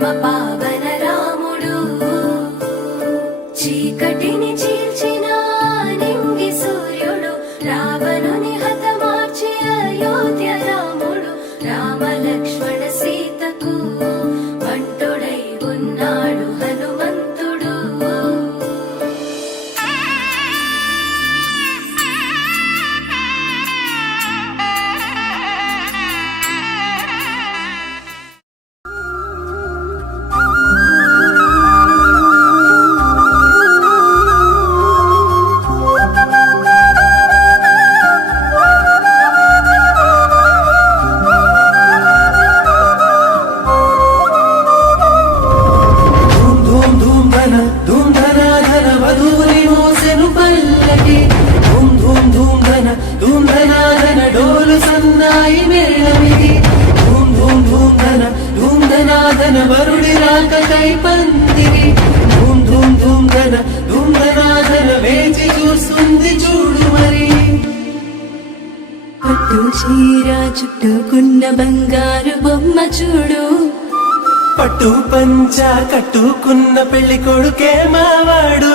పరమ పావన రాముడు చీకటిని చీల్చిన నింగి సూర్యుడు రావణుని హతమార్చి అయోధ్య రాముడు రామ లక్ష్మణ సీతకు బంటుడై ఉన్నాడు హనుమంతుడు. వరుడి రాకకై పందిరి ధూమ్ ధూమ్ ధూమ్ ధన ధూమ్ ధనాధన వేచి చూస్తుంది చూడు మరి. పట్టు చీర చుట్టుకున్న బంగారు బొమ్మ చూడు పట్టు పంచ కట్టుకున్న పెళ్లి కొడుకే మావాడు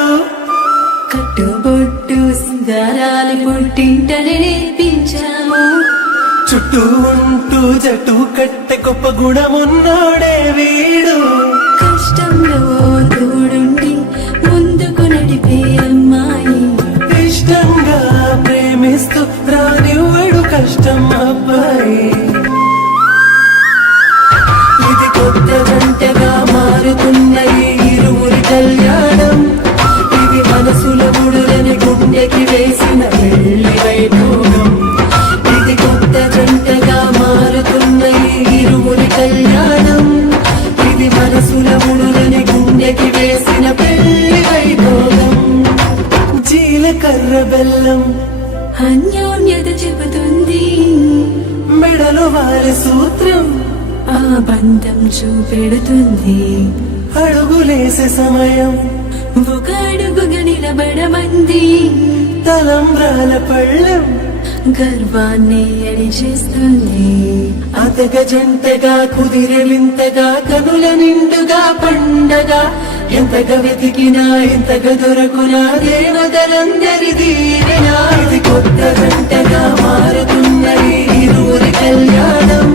కట్టుబొట్టు సింగారాలు పుట్టింటనే నేర్పించాము చుట్టూ ఉంటూ జట్టు కట్టె గొప్ప గుణమున్నోడే వీడు కష్టంలో తోడుండి ముందుకు నడిపే అమ్మాయి ఇష్టంగా ప్రేమిస్తూ రానివ్వడు కష్టం అబ్బాయి. ఇది కొత్త జంటగా మారుతున్న ఈ ఇరువురి కళ్యాణం ఇది మనసుల గుడులని గుండెకి వేసిన పెళ్లి వైభోగం. ఇది కొత్త జంటగా మారుతున్న ఈ ఇరువురి కళ్యాణం ఇది మనసుల గుడులని గుండెకి వేసిన పెళ్లి వైభోగం. జీలకర్ర బెల్లం అన్యోన్యత చెబుతుంది మెడలో వారి సూత్రం ఆ బంధం చూపెడుతుంది అడుగులేసే సమయం ఒక అడుగుగా నిలబడమంది తలంబ్రాల పళ్ళం గర్వాన్ని అడిచేస్తుంది. అతగ జంటగా కుదిరే వింతగా కనుల నిండుగా పండగా ఎంతగా వెతికినా ఎంతగా దొరకునా దేవతలందరిది ఇది కొత్త జంటగా మారుతున్న ఈ ఇరువురి కళ్యాణం